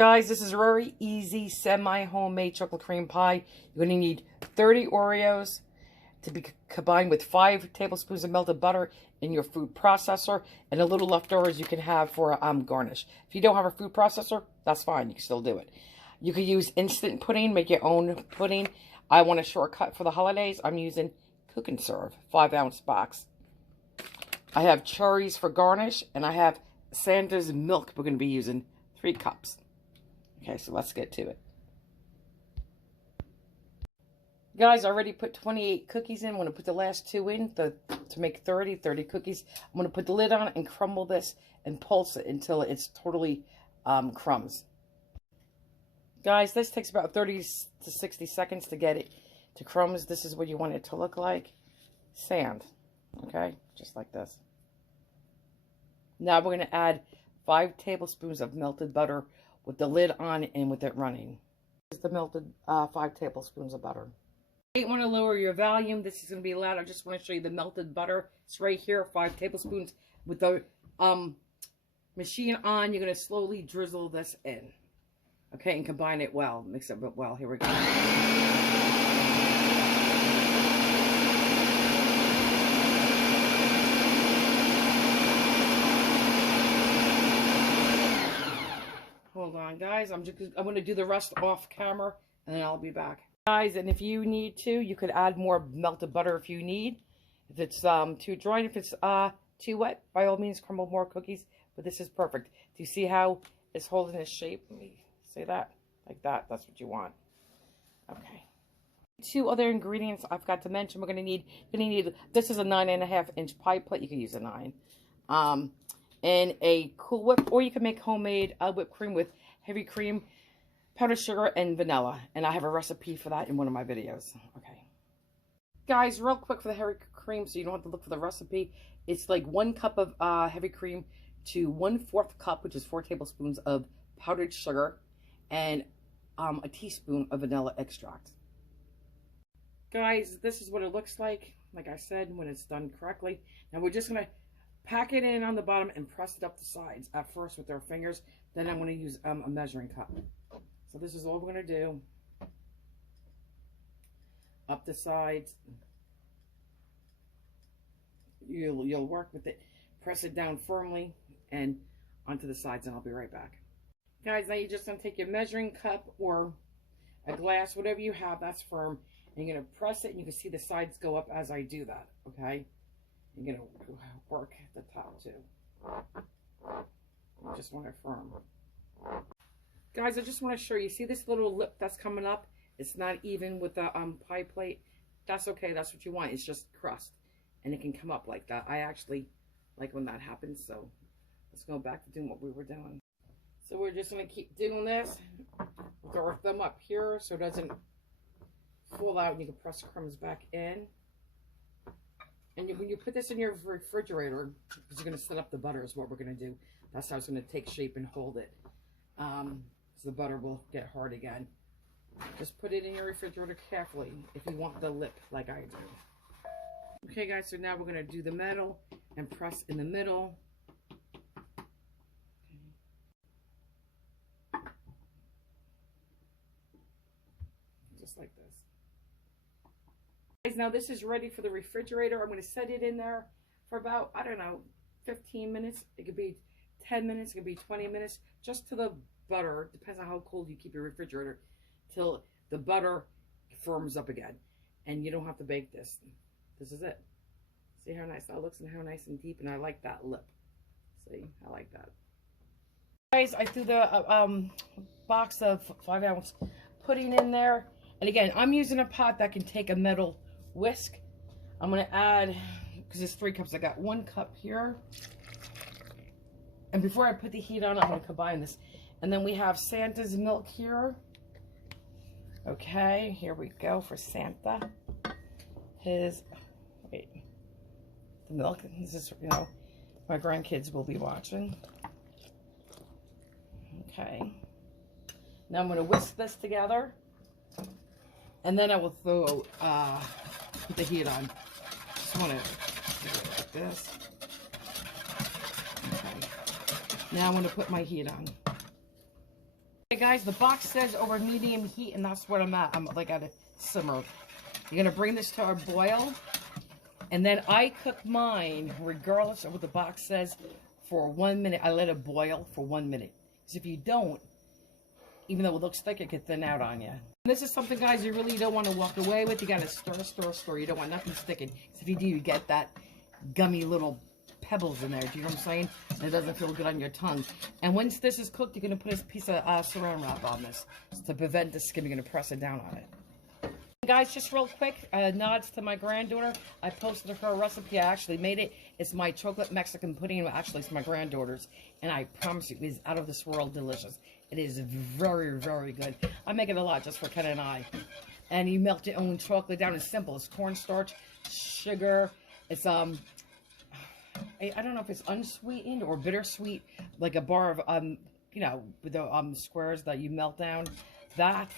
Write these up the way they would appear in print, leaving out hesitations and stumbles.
Guys, this is a very easy semi-homemade chocolate cream pie. You're going to need 30 Oreos to be combined with 5 tablespoons of melted butter in your food processor, and a little leftovers you can have for garnish. If you don't have a food processor, that's fine. You can still do it. You could use instant pudding, make your own pudding. I want a shortcut for the holidays. I'm using Cook and Serve, 5-ounce box. I have cherries for garnish, and I have Santa's milk. We're going to be using 3 cups. Okay, so let's get to it. Guys, I already put 28 cookies in. I'm going to put the last 2 in to make 30 cookies. I'm going to put the lid on and crumble this and pulse it until it's totally crumbs. Guys, this takes about 30 to 60 seconds to get it to crumbs. This is what you want it to look like. Sand. Okay, just like this. Now we're going to add 5 tablespoons of melted butter with the lid on and with it running. Here's the melted 5 tablespoons of butter. You want to lower your volume. This is going to be loud. I just want to show you the melted butter. It's right here, 5 tablespoons. With the machine on, you're going to slowly drizzle this in. Okay, and combine it well. Mix it well. Here we go. Hold on, guys. I'm going to do the rest off camera, and then I'll be back. Guys, and if you need to, you could add more melted butter if you need. If it's too dry, if it's too wet, by all means, crumble more cookies. But this is perfect. Do you see how it's holding its shape? Let me say that. Like that. That's what you want. Okay. 2 other ingredients I've got to mention. We're going to need, this is a 9.5-inch pie plate. You can use a 9. And a Cool Whip, or you can make homemade whipped cream with heavy cream, powdered sugar, and vanilla. And I have a recipe for that in one of my videos. Okay. Guys, real quick for the heavy cream, so you don't have to look for the recipe. It's like 1 cup of heavy cream to 1/4 cup, which is 4 tablespoons of powdered sugar, and a teaspoon of vanilla extract. Guys, this is what it looks like I said, when it's done correctly. Now we're just going to pack it in on the bottom and press it up the sides at first with our fingers. Then I'm going to use a measuring cup. So this is all we're going to do. Up the sides. You'll work with it. Press it down firmly and onto the sides, and I'll be right back. Guys, now you're just going to take your measuring cup or a glass, whatever you have that's firm, and you're going to press it, and you can see the sides go up as I do that, okay? You're going to work the top too. You just want it firm. Guys, I just want to show you. See this little lip that's coming up? It's not even with the pie plate. That's okay. That's what you want. It's just crust. And it can come up like that. I actually like when that happens. So let's go back to doing what we were doing. So we're just going to keep doing this. With our thumb up here so it doesn't fall out. And you can press crumbs back in. And when you put this in your refrigerator, because you're going to set up the butter is what we're going to do. That's how it's going to take shape and hold it. So the butter will get hard again. Just put it in your refrigerator carefully if you want the lip like I do. Okay, guys, so now we're going to do the middle and press in the middle. Just like this. Guys, now this is ready for the refrigerator. I'm going to set it in there for about, I don't know, 15 minutes. It could be 10 minutes. It could be 20 minutes. Just to the butter, depends on how cold you keep your refrigerator, till the butter firms up again. And you don't have to bake this. This is it. See how nice that looks and how nice and deep. And I like that lip. See, I like that. Guys, I threw the box of 5-ounce pudding in there. And again, I'm using a pot that can take a metal whisk. I'm going to add, because it's 3 cups, I got 1 cup here. And before I put the heat on, I'm going to combine this. And then we have Santa's milk here. Okay, here we go for Santa. The milk. This is, you know, my grandkids will be watching. Okay. Now I'm going to whisk this together. And then I will throw, put the heat on. Just want to do it like this. Okay. Now I'm going to put my heat on. Hey guys, the box says over medium heat, and that's what I'm at. I'm like at a simmer. You're gonna bring this to a boil, and then I cook mine, regardless of what the box says, for 1 minute. I let it boil for 1 minute. Because if you don't, even though it looks thick, it could thin out on you. And this is something, guys, you really don't want to walk away with. You gotta stir, stir, stir. You don't want nothing sticking. Because if you do, you get that gummy little pebbles in there. Do you know what I'm saying? And it doesn't feel good on your tongue. And once this is cooked, you're going to put a piece of saran wrap on this to prevent the skin. You're going to press it down on it. Guys, just real quick, nods to my granddaughter. I posted her recipe. I actually made it. It's my chocolate Mexican pudding. Actually, it's my granddaughter's. And I promise you, it is out of this world delicious. It is very, very good. I make it a lot just for Ken and I. And you melt your own chocolate down. It's simple. It's cornstarch, sugar. It's I don't know if it's unsweetened or bittersweet, like a bar of, you know, with the squares that you melt down, that,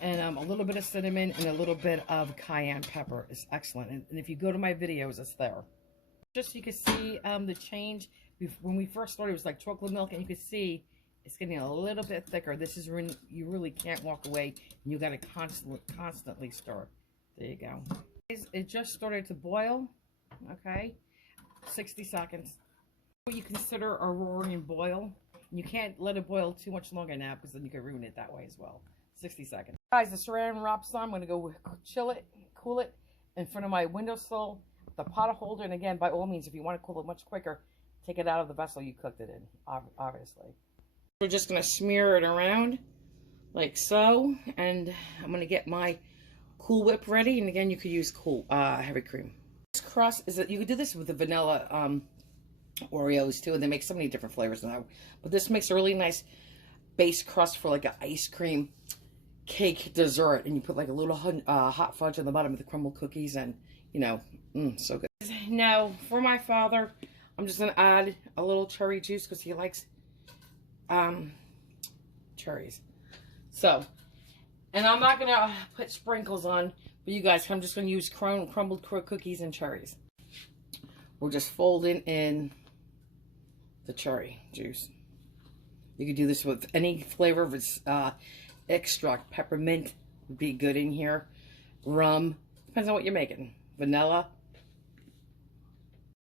and a little bit of cinnamon and a little bit of cayenne pepper is excellent. And if you go to my videos, it's there. Just so you can see the change. When we first started, it was like chocolate milk, and you can see it's getting a little bit thicker. This is when you really can't walk away, and you got to constantly stir. There you go. It just started to boil, okay? 60 seconds. What you consider a roaring boil. You can't let it boil too much longer now, because then you can ruin it that way as well. 60 seconds. Guys, the saran wrap's on. I'm going to go chill it, cool it in front of my windowsill, the pot holder. And again, by all means, if you want to cool it much quicker, take it out of the vessel you cooked it in, obviously. We're just going to smear it around like so. And I'm going to get my Cool Whip ready. And again, you could use heavy cream. Crust is that you could do this with the vanilla Oreos too, and they make so many different flavors now. But this makes a really nice base crust for like an ice cream cake dessert, and you put like a little hot fudge on the bottom of the crumbled cookies, and you know, so good. Now for my father, I'm just gonna add a little cherry juice because he likes cherries. So, and I'm not gonna put sprinkles on. But you guys, I'm just going to use crumbled cookies and cherries. We're just folding in the cherry juice. You could do this with any flavor of its extract. Peppermint would be good in here. Rum. Depends on what you're making. Vanilla.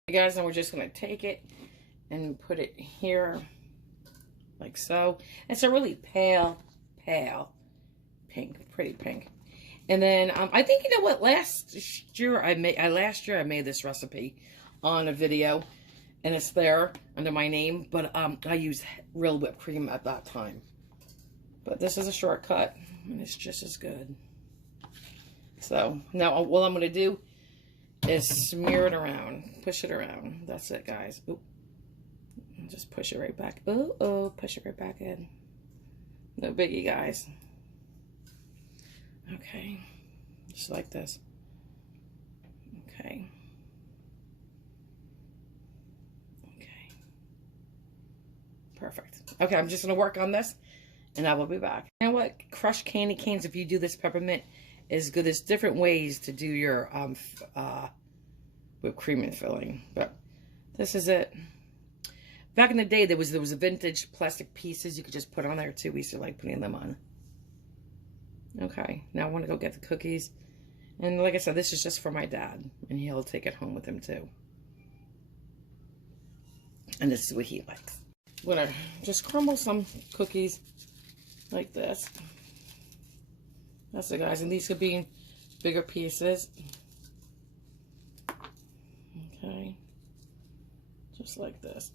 You guys, and we're just going to take it and put it here. Like so. It's a really pale pink. Pretty pink. And then I think, you know what, last year I made this recipe on a video, and it's there under my name, but I used real whipped cream at that time. But this is a shortcut, and it's just as good. So now what I'm going to do is smear it around, push it around. That's it, guys. Oop. Just push it right back. Oh, push it right back in. No biggie, guys. Okay, just like this. Okay. Perfect. Okay, I'm just going to work on this, and I will be back. You know what? Crushed candy canes, if you do this peppermint, is good. There's different ways to do your whipped cream and filling, but this is it. Back in the day, there was a vintage plastic pieces you could just put on there too. We used to like putting them on. Okay, now I want to go get the cookies. And like I said, this is just for my dad, and he'll take it home with him too. And this is what he likes. I'm gonna just crumble some cookies like this. That's it, guys. And these could be in bigger pieces. Okay, just like this.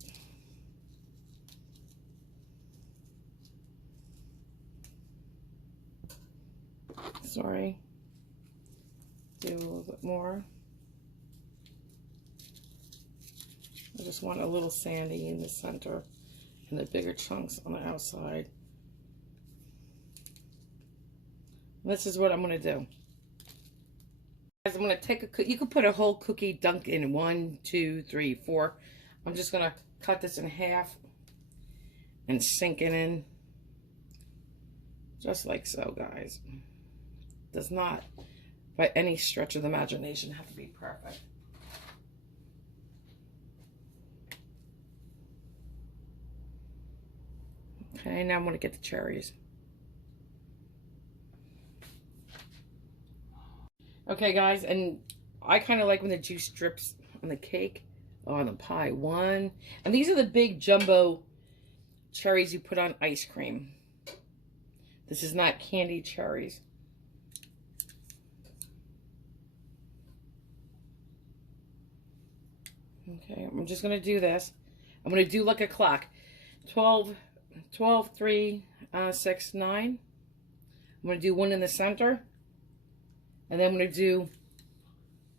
Sorry. Do a little bit more. I just want a little sandy in the center and the bigger chunks on the outside. This is what I'm going to do. Guys, I'm going to take a, you could put a whole cookie dunk in 1, 2, 3, 4. I'm just going to cut this in half and sink it in. Just like so, guys. Does not, by any stretch of the imagination, have to be perfect. Okay, now I'm going to get the cherries. Okay, guys, and I kind of like when the juice drips on the cake, on the pie. One. And these are the big jumbo cherries you put on ice cream. This is not candied cherries. Okay, I'm just going to do this. I'm going to do like a clock. 12, 3, 6, 9. I'm going to do one in the center. And then I'm going to do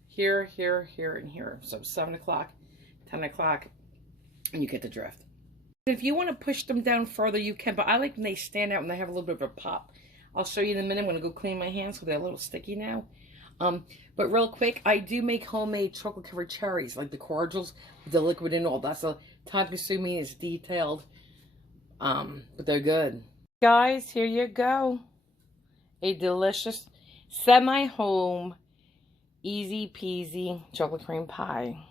here, here, here, and here. So 7 o'clock, 10 o'clock, and you get the drift. If you want to push them down further, you can. But I like when they stand out and they have a little bit of a pop. I'll show you in a minute. I'm going to go clean my hands because they're a little sticky now. But real quick, I do make homemade chocolate-covered cherries, like the cordials, with the liquid and all. That's a time-consuming, it's detailed, but they're good. Guys, here you go. A delicious, semi-home, easy-peasy chocolate cream pie.